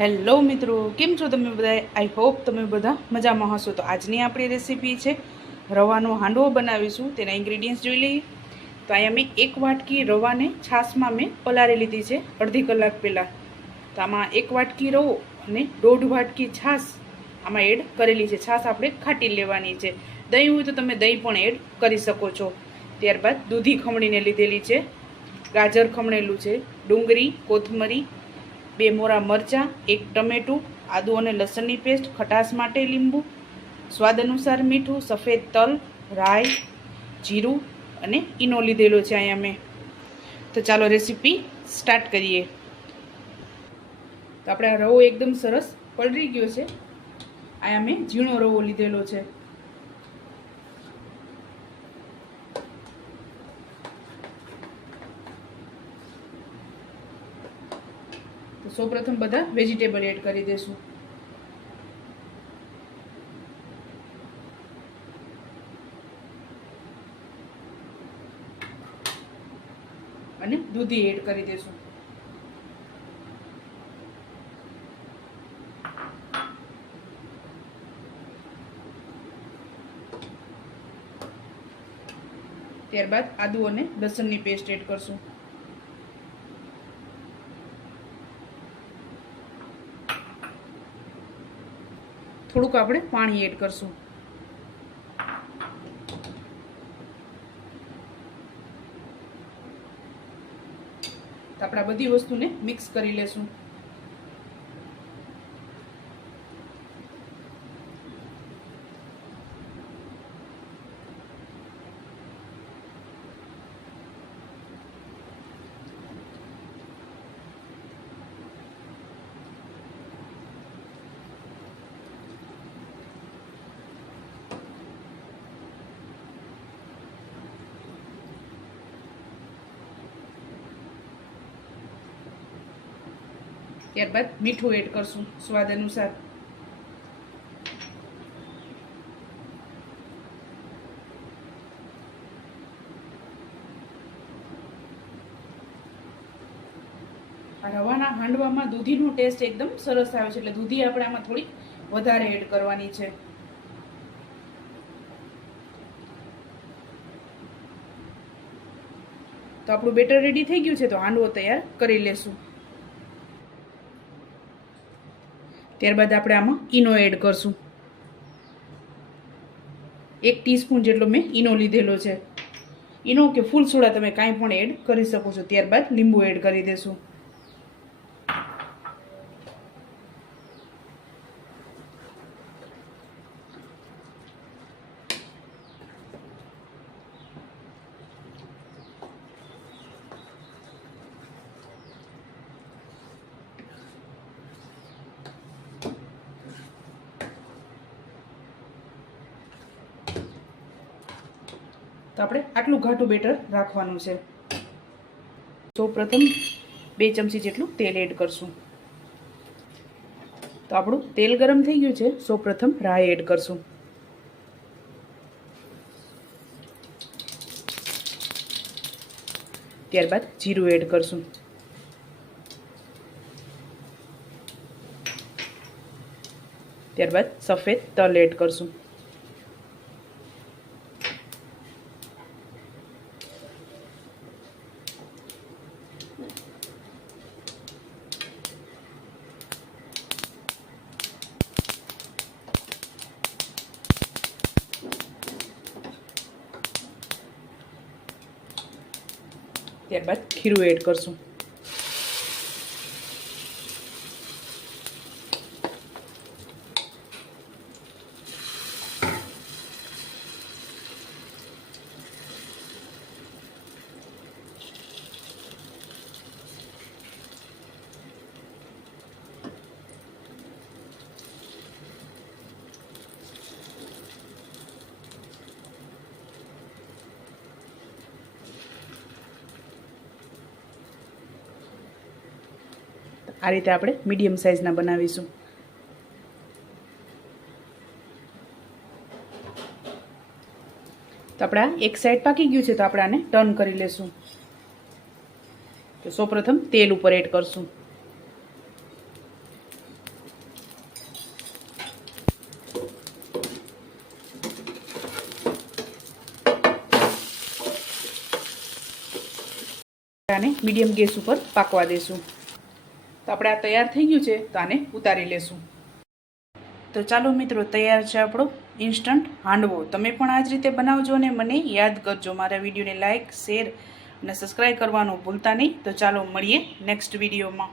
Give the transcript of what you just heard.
Hello મિત્રો, કેમ છો તમે બધા આઈ હોપ તમે બધા મજામાં હશો. તો આજની આપણી રેસીપી છે રવાનો હાંડવો બનાવીશું. તેના ઇન્ગ્રીડિયન્ટ્સ જોઈ લઈએ. તો અહીંયા મેં એક વાટકી રવાને છાશમાં મેં પલાળી લીધી છે અડધી કલાક પહેલાં. તો આમાં એક વાટકી રવો અને દોઢ વાટકી છાશ આમાં એડ કરેલી છે. છાશ આપણે ખાટી લેવાની છે. દહીં હોય તો તમે દહીં પણ એડ કરી શકો છો. ત્યારબાદ દૂધી ખમણીને લીધેલી છે. ગાજર ખમણેલું છે. ડુંગળી, કોથમરી બે મોરા મરચાં, એક ટમેટું, આદુ અને લસણની પેસ્ટ, ખટાશ માટે લીંબુ. સ્વાદ અનુસાર મીઠું, સફેદ તલ, રાઈ, જીરું અને ઈનો લીધેલો છે અહીંયા મેં. તો ચાલો રેસીપી સ્ટાર્ટ કરીએ. તો આપણે રવો એકદમ સરસ પલળી ગયો છે. અહીંયા મેં ઝીણો રવો લીધેલો છે. તો સૌપ્રથમ બધા વેજીટેબલ એડ કરી દેશું. અને દૂધી એડ કરી દેશું. ત્યારબાદ આદુ અને લસણની પેસ્ટ એડ કરશું. થોડુંક આપણે પાણી એડ કરશું. તો આપણે બધી વસ્તુને મિક્સ કરી લેશું. ત્યારબાદ મીઠું એડ કરશું સ્વાદ અનુસાર. રવાના હાંડવામાં દૂધીનો ટેસ્ટ એકદમ સરસ આવે છે, એટલે દૂધી આપણે આમાં થોડી વધારે એડ કરવાની છે. તો આપણું બેટર રેડી થઈ ગયું છે, તો હાંડવો તૈયાર કરી લેશું. ત્યારબાદ આપણે આમાં ઈનો એડ કરશું. એક ટીસ્પૂન જેટલો મેં ઈનો લીધેલો છે. ઈનો કે ફૂલ સોડા તમે કાંઈ પણ એડ કરી શકો છો. ત્યારબાદ લીંબુ એડ કરી દેશું. તો આપણે આટલું ઘાટું બેટર રાખવાનું છે. સૌ પ્રથમ બે ચમચી જેટલું તેલ એડ કરશું. તો આપણું તેલ ગરમ થઈ ગયું છે. સૌ પ્રથમ રાઈ એડ કરશું. ત્યારબાદ જીરું એડ કરશું. ત્યારબાદ સફેદ તલ એડ કરશું. ત્યારબાદ ખીરું એડ કરશું. આ રીતે આપણે મીડિયમ સાઇઝના બનાવીશું. તો આપણા એક સાઈડ પાકી ગયું છે, તો આપણે આને ટર્ન કરી લેશું. તો સૌપ્રથમ તેલ ઉપર એડ કરશું. આને મીડિયમ ગેસ ઉપર પાકવા દેશું. તો આપણે આ તૈયાર થઈ ગયું છે, તો આને ઉતારી લેશું. તો ચાલો મિત્રો, તૈયાર છે આપણો ઇન્સ્ટન્ટ હાંડવો. તમે પણ આ જ રીતે બનાવજો અને મને યાદ કરજો. મારા વિડીયોને લાઇક શેર અને સબસ્ક્રાઈબ કરવાનું ભૂલતા નહીં. તો ચાલો મળીએ નેક્સ્ટ વિડીયોમાં